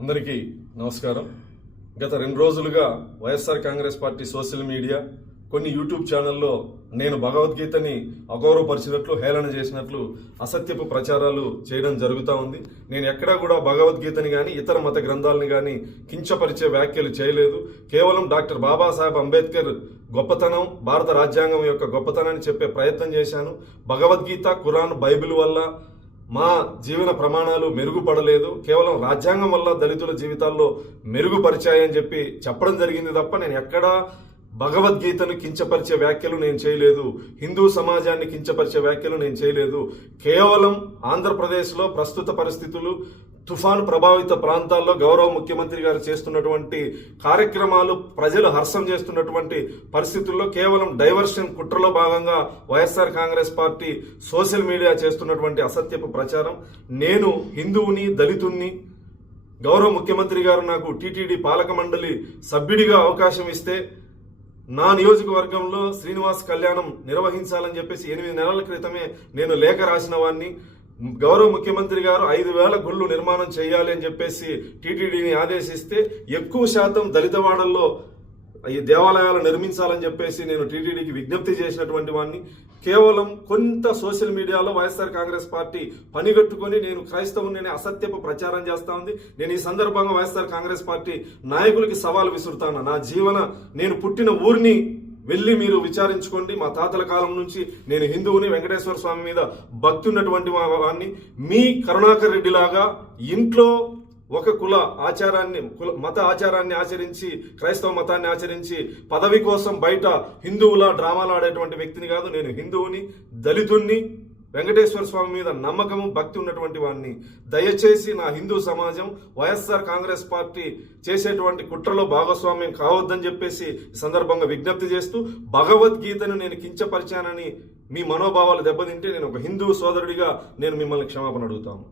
అందరికీ నమస్కారం. గత 2 రోజులుగా YSR Congress party social media కొన్ని యూట్యూబ్ ఛానల్లో నేను భగవద్గీతని అగౌరవపరిచినట్లు, హేళన చేసినట్లు అసత్యపు ప్రచారాలు చేయడం జరుగుతూ ఉంది. నేను ఎక్కడా కూడా భగవద్గీతని కానీ ఇతర మత గ్రంథాలని కానీ కించపరిచే వ్యాఖ్యలు చేయలేదు. కేవలం డాక్టర్ బాబాసాహెబ్ అంబేద్కర్ గొప్పతనం, భారత రాజ్యాంగం యొక్క గొప్పతనాన్ని చెప్పే ప్రయత్నం చేశాను. భగవద్గీత, ఖురాన్, బైబిల్ వల్ల మా జీవన ప్రమాణాలు మెరుగుపడలేదు, కేవలం రాజ్యాంగం వల్ల దళితుల జీవితాల్లో మెరుగుపరిచాయని చెప్పడం జరిగింది తప్ప నేను ఎక్కడా భగవద్గీతను కించపరిచే వ్యాఖ్యలు నేను చేయలేదు. హిందూ సమాజాన్ని కించపరిచే వ్యాఖ్యలు నేను చేయలేదు. కేవలం ఆంధ్రప్రదేశ్లో ప్రస్తుత పరిస్థితులు, తుఫాను ప్రభావిత ప్రాంతాల్లో గౌరవ ముఖ్యమంత్రి గారు చేస్తున్నటువంటి కార్యక్రమాలు, ప్రజలు హర్షం చేస్తున్నటువంటి పరిస్థితుల్లో కేవలం డైవర్షన్ కుట్రలో భాగంగా YSR Congress party social media చేస్తున్నటువంటి అసత్యపు ప్రచారం. నేను హిందువుని, దళితుణ్ణి. గౌరవ ముఖ్యమంత్రి గారు నాకు టీటీడీ పాలక మండలి సభ్యుడిగా అవకాశం ఇస్తే నా నియోజకవర్గంలో శ్రీనివాస్ కళ్యాణం నిర్వహించాలని 8 నెలల క్రితమే నేను లేఖ రాసిన వాడిని. గౌరవ ముఖ్యమంత్రి గారు 5,000 గుళ్ళు నిర్మాణం చేయాలి అని టీటీడీని ఆదేశిస్తే ఎక్కువ శాతం దళితవాడల్లో ఈ దేవాలయాలు నిర్మించాలని నేను టీటీడీకి విజ్ఞప్తి చేసినటువంటి వాడిని. కేవలం కొంత సోషల్ మీడియాలో వైఎస్ఆర్ కాంగ్రెస్ పార్టీ పనిగట్టుకొని నేను క్రైస్తవుని అసత్యపు ప్రచారం చేస్తా ఉంది. నేను ఈ సందర్భంగా వైఎస్ఆర్ కాంగ్రెస్ పార్టీ నాయకులకి సవాల్ విసురుతాను. నేను పుట్టిన ఊరిని వెళ్ళి మీరు విచారించుకోండి. మా తాతల కాలం నుంచి నేను హిందువుని, వెంకటేశ్వర స్వామి మీద భక్తి ఉన్నటువంటి వాడిని. మీ కరుణాకర్ రెడ్డి లాగా ఇంట్లో ఒక మత ఆచారాన్ని ఆచరించి, క్రైస్తవ మతాన్ని ఆచరించి పదవి కోసం బయట హిందువుల డ్రామాలు ఆడేటువంటి వ్యక్తిని కాదు. నేను హిందువుని, దళితుణ్ణి, వెంకటేశ్వర స్వామి మీద నమ్మకము, భక్తి ఉన్నటువంటి వాడిని. దయచేసి నా హిందూ సమాజం వైఎస్ఆర్ కాంగ్రెస్ పార్టీ చేసేటువంటి కుట్రలో భాగస్వామ్యం కావద్దని సందర్భంగా విజ్ఞప్తి చేస్తూ, భగవద్గీతను నేను కించపరిచానని మీ మనోభావాలు దెబ్బతింటే నేను ఒక హిందూ సోదరుడిగా నేను మిమ్మల్ని క్షమాపణ అడుగుతాను.